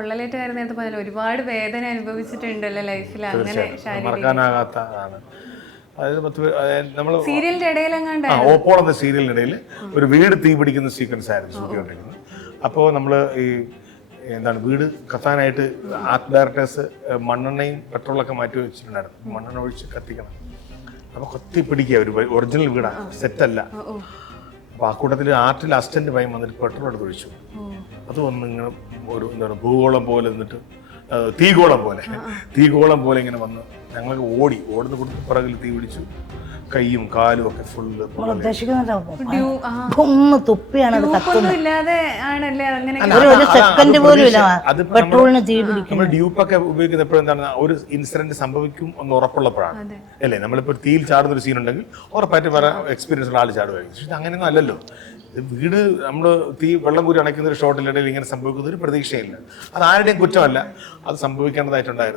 പൊള്ളലേറ്റ കാര്യം നേരത്തെ പറഞ്ഞല്ലോ, ഒരുപാട് വേദന അനുഭവിച്ചിട്ടുണ്ടല്ലോ ലൈഫിൽ, അങ്ങനെ മറക്കാനാകാത്തതാണ്. അതായത് നമ്മൾ സീരിയലിന്റെ ഇടയിലെങ്ങാണ്ട് ഓപ്പോൾ എന്ന സീരിയലിനിടയിൽ ഒരു വീട് തീ പിടിക്കുന്ന സീക്വൻസ് ആയിരുന്നു ഷൂട്ട് ചെയ്തുകൊണ്ടിരിക്കുന്നത്. അപ്പോൾ നമ്മൾ ഈ എന്താണ് വീട് കത്താനായിട്ട് ആർട്ട് ഡയറക്ടേഴ്സ് മണ്ണെണ്ണയും പെട്രോളൊക്കെ മാറ്റി വെച്ചിട്ടുണ്ടായിരുന്നു. മണ്ണെണ്ണ ഒഴിച്ച് കത്തിക്കണം. അപ്പോൾ കത്തി പിടിക്കുക, ഒരു ഒറിജിനൽ വീടാണ്, സെറ്റല്ല. അപ്പോൾ ആ കൂട്ടത്തിൽ ആർട്ടിൽ അസിസ്റ്റന്റ് പയ്യൻ വന്നിട്ട് പെട്രോൾ എടുത്ത് ഒഴിച്ചു. അത് വന്ന് ഇങ്ങനെ ഒരു എന്താണ് ഭൂഗോളം പോലെ നിന്നിട്ട് തീഗോളം പോലെ ഇങ്ങനെ വന്ന് ഞങ്ങൾക്ക് ഓടുന്ന കൂട്ടത്തിൽ പുറകിൽ തീ പിടിച്ചു. കൈയും കാലും ഒക്കെ ഫുള്ള് ഡ്യൂപ്പൊക്കെ ഉപയോഗിക്കുന്ന എപ്പോഴും എന്താണ് ഒരു ഇൻസിഡന്റ് സംഭവിക്കും എന്ന് ഉറപ്പുള്ളപ്പോഴാണ് അല്ലേ. നമ്മളിപ്പോ തീയിൽ ചാടുന്ന ഒരു സീൻ ഉണ്ടെങ്കിൽ ഉറപ്പായിട്ട് വേറെ എക്സ്പീരിയൻസ് ഉള്ള ആൾ ചാടുമായിരിക്കും. പക്ഷെ അങ്ങനെയൊന്നും അല്ലല്ലോ. വീട് നമ്മൾ വെള്ളം കൂരി അണയ്ക്കുന്ന ഒരു ഷോട്ടിലിടയിൽ ഇങ്ങനെ സംഭവിക്കുന്ന ഒരു പ്രതീക്ഷയില്ല. അത് ആരുടെയും കുറ്റമല്ല, അത് സംഭവിക്കേണ്ടതായിട്ടുണ്ടായിരുന്നു.